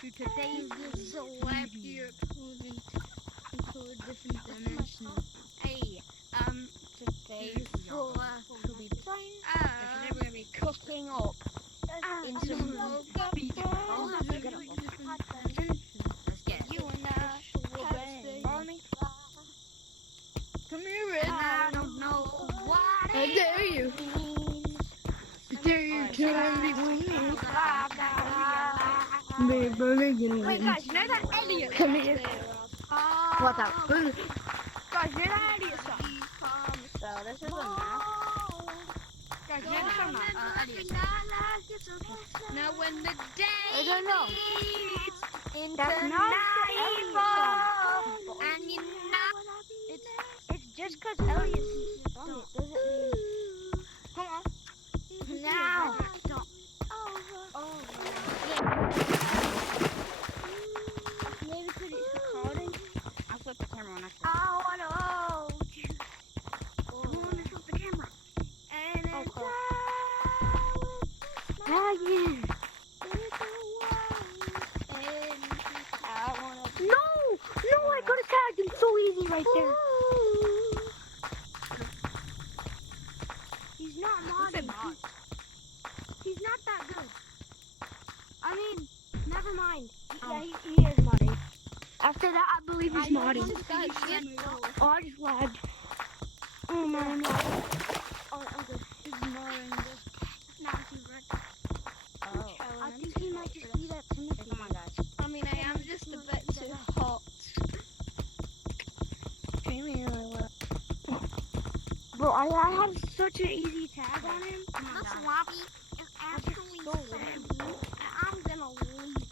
to today's slap your opponent into a different dimension. Hey, today will be fine. Today we're gonna be cooking up in some beef. Let's get it. You and I Follow me. Come here, Red. I don't know what. How dare you? Dare you tell me when you Wait guys, you know that Elliot? Come here. What's up? Guys, you know that Elliot song? So this is a map. Guys, you know the song Elliot song. Now when the day I don't know. into That's not the Elliot nightfall, and you know It's just because Elliot sung it doesn't mean. Come on. now. Maybe because it's recording. I'll flip the camera on after. Oh, I know. Come on, let's flip the camera. And Dragon. No, I got a tag. It's so easy right there. He's not naughty. He's not that good. I mean, never mind. Yeah, he is naughty. After that, I believe he's naughty. Oh, I just lagged. Oh, man. Oh, I'm good. I think he might just be that Timothy. Come on, guys. I mean, I am just a bit too hot. Bro, I have such an easy tag on him. This guys. lobby is actually so sandy, and I'm gonna leave.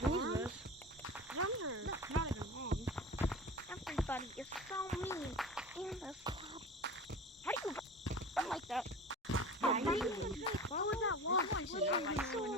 Jesus. That's not even wrong. Everybody is so mean in this lobby. How do you run like that? What was that one?